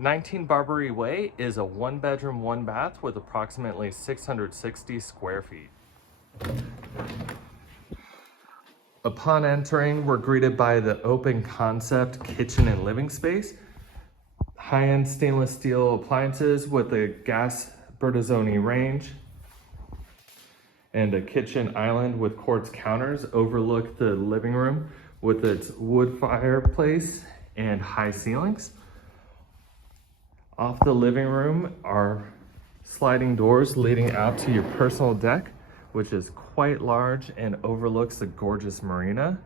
19 Barbaree Way is a 1-bedroom, 1-bath with approximately 660 square feet. Upon entering, we're greeted by the open concept kitchen and living space, high-end stainless steel appliances with a gas Bertazzoni range, and a kitchen island with quartz counters overlook the living room with its wood fireplace and high ceilings. Off the living room are sliding doors leading out to your personal deck, which is quite large and overlooks the gorgeous marina.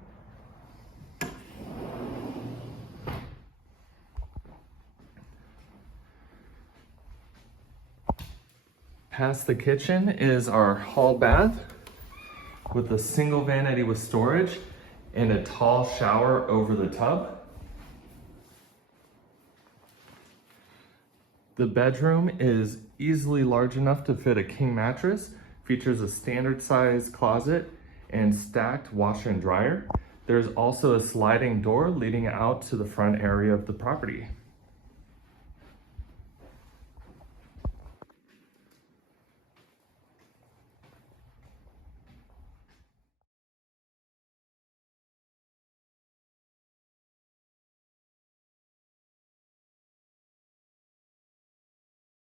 Past the kitchen is our hall bath with a single vanity with storage and a tall shower over the tub. The bedroom is easily large enough to fit a king mattress, features a standard size closet and stacked washer and dryer. There's also a sliding door leading out to the front area of the property.